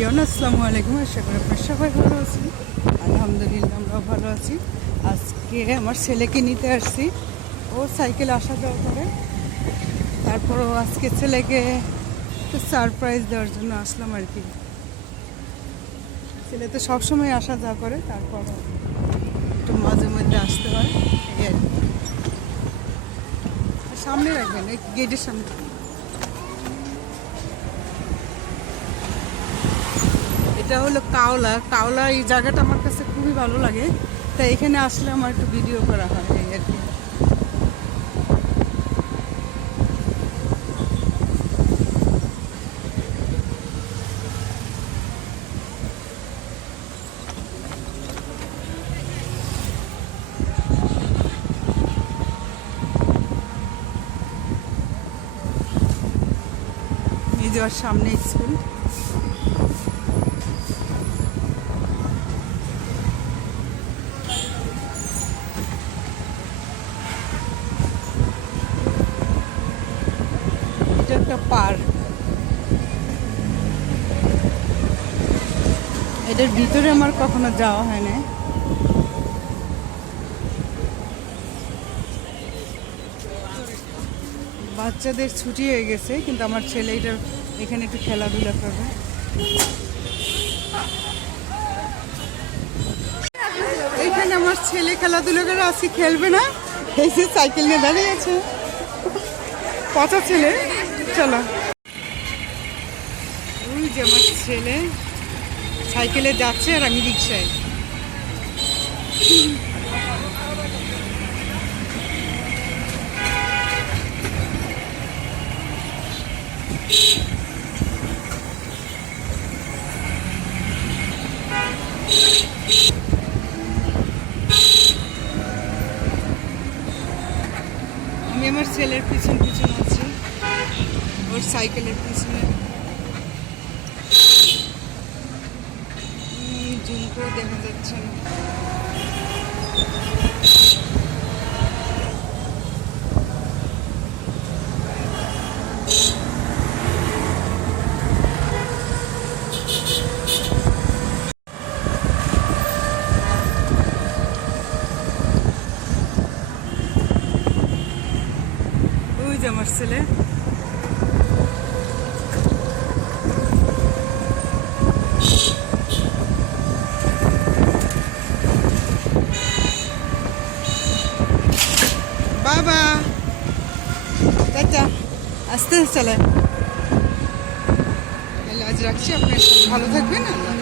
Everyone আসসালামু আলাইকুম। আশা করি আপনার সবাই ভালো আছেন। আলহামদুলিল্লাহ, আমরাও ভালো আছি। আজকে আমার ছেলেকে নিতে আসছি। ও সাইকেলে আসা যাওয়া করে। তারপরও আজকে ছেলেকে সারপ্রাইজ দেওয়ার জন্য আসলাম আর কি। ছেলে তো সবসময় আসা যাওয়া করে, তারপর একটু মাঝে মধ্যে আসতে হয়। সামনে রাখবেন গেটের সামনে। এটা হলো কাওলা। কাওলা এই জায়গাটা আমার কাছে খুবই ভালো লাগে। তাই এখানে আসলে আমার একটু ভিডিও করা হয় এই আর কি। সামনে স্কুল এটা একটা পার্ক এটার ভিতরে আমার কখনো যাওয়া হয় না বাচ্চাদের ছুটি হয়ে গেছে, কিন্তু আমার ছেলে এটার এখানে একটু খেলাধুলা করবে। এখানে আমার ছেলে খেলাধুলা করে আজকে খেলবে না, এই সাইকেল নিয়ে দাঁড়িয়ে আছে। পচা ছেলে? চলো। ওই যে আমার ছেলে। সাইকেলে যাচ্ছে আর আমি রিক্সায়। আমি আমার ছেলের পিছন পিছন আছি। ওর সাইকেলের পিছনে করে দেখা যাচ্ছে না ওই যে আমার ছেলে বাবা চাচা আস্তে চলে তাহলে আজ রাখছি আপনার ভালো থাকবেন আল্লাহ